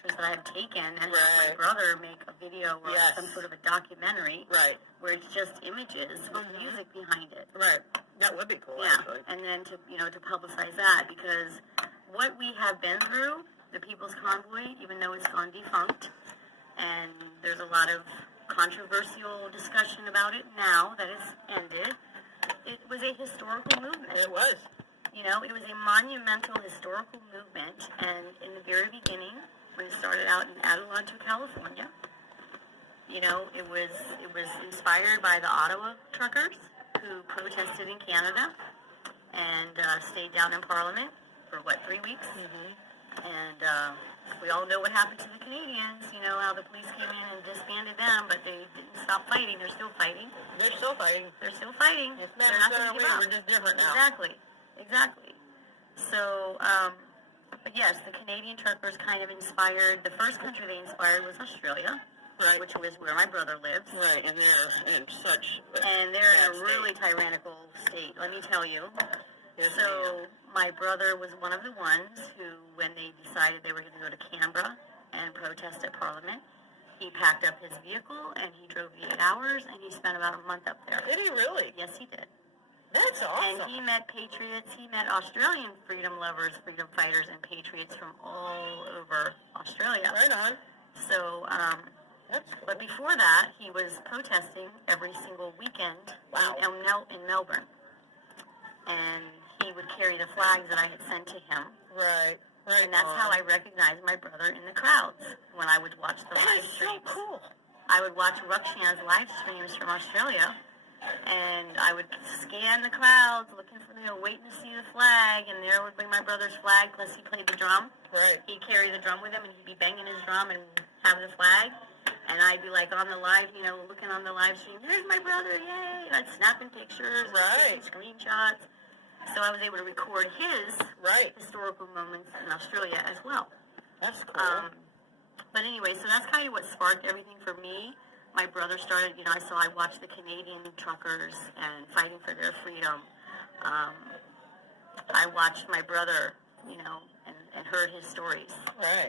pictures that I have taken and have my brother make a video or some sort of a documentary where it's just images with music behind it. Right. That would be cool, actually. And then to publicize that, because what we have been through, the People's Convoy, even though it's gone defunct, and there's a lot of controversial discussion about it now that it's ended, it was a historical movement. It was. You know, it was a monumental historical movement, and in the very beginning, when it started out in Adelanto, California, you know, it was inspired by the Ottawa truckers who protested in Canada and stayed down in Parliament for, 3 weeks? And we all know what happened to the Canadians, you know, how the police came in and disbanded them, but they didn't stop fighting. They're still fighting. They're still fighting. They're still fighting. It's They're not going to give up. We're just different now. Exactly. So, but yes, the Canadian truckers kind of inspired, the first country they inspired was Australia, which was where my brother lives. Right, and they're in such and they're in a really tyrannical state, let me tell you. Yes, so my brother was one of the ones who, when they decided they were going to go to Canberra and protest at Parliament, he packed up his vehicle and he drove the 8 hours and he spent about a month up there. Did he really? Yes, he did. That's awesome. And he met patriots, he met Australian freedom lovers, freedom fighters, and patriots from all over Australia. Right on. So, that's cool. But before that, he was protesting every single weekend in Melbourne. And he would carry the flags that I had sent to him. Right. And that's how I recognized my brother in the crowds when I would watch the live streams. So cool. I would watch Rukshan's live streams from Australia. And I would scan the crowds, looking for, waiting to see the flag, and there would be my brother's flag, plus he played the drum. Right. He'd carry the drum with him, and he'd be banging his drum and have the flag. And I'd be like on the live, looking on the live stream, there's my brother, yay! And I'd snapping pictures, taking screenshots. So I was able to record his historical moments in Australia as well. That's cool. But anyway, so that's kind of what sparked everything for me. My brother started, I watched the Canadian truckers and fighting for their freedom. I watched my brother, and heard his stories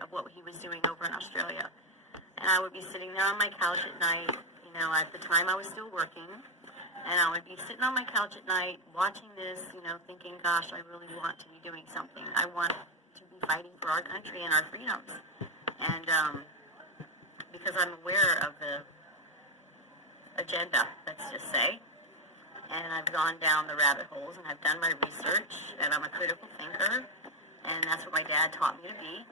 of what he was doing over in Australia. And I would be sitting there on my couch at night, at the time I was still working, and I would be sitting on my couch at night watching this, thinking, gosh, I really want to be doing something. I want to be fighting for our country and our freedoms. And because I'm aware of the agenda, let's just say, and I've gone down the rabbit holes and I've done my research, and I'm a critical thinker, and that's what my dad taught me to be.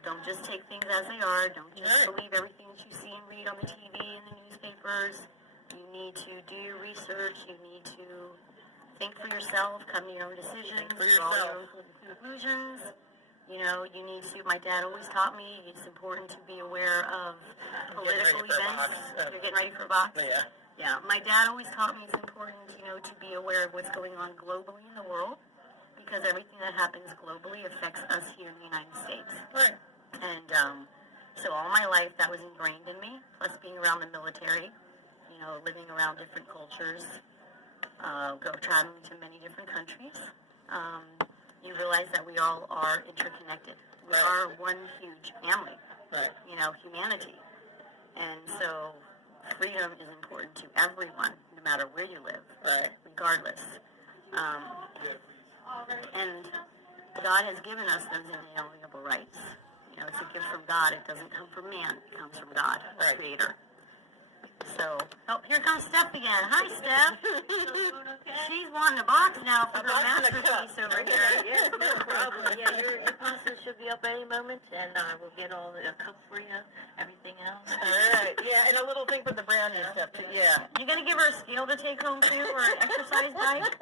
Don't just take things as they are. Don't just believe everything that you see and read on the TV and the newspapers. You need to do your research. You need to think for yourself, come to your own decisions, draw your own conclusions. You need to, my dad always taught me, it's important to be aware of political events. You're getting ready for a box? Yeah. My dad always taught me it's important, to be aware of what's going on globally in the world, because everything that happens globally affects us here in the United States. Right. And so all my life that was ingrained in me, plus being around the military, living around different cultures, traveling to many different countries. You realize that we all are interconnected. We are one huge family, humanity. And so freedom is important to everyone, no matter where you live, regardless. And God has given us those inalienable rights. It's a gift from God. It doesn't come from man. It comes from God, the Creator. So, here comes Steph again. Hi, Steph. She's wanting a box now for her masterpiece over here. Yes, no problem. Yeah, your pasta should be up any moment, and we'll get all a cup for you, everything else. All right. Yeah, and a little thing for the brownie and stuff, too. Yeah. You going to give her a scale to take home, too, or an exercise bike?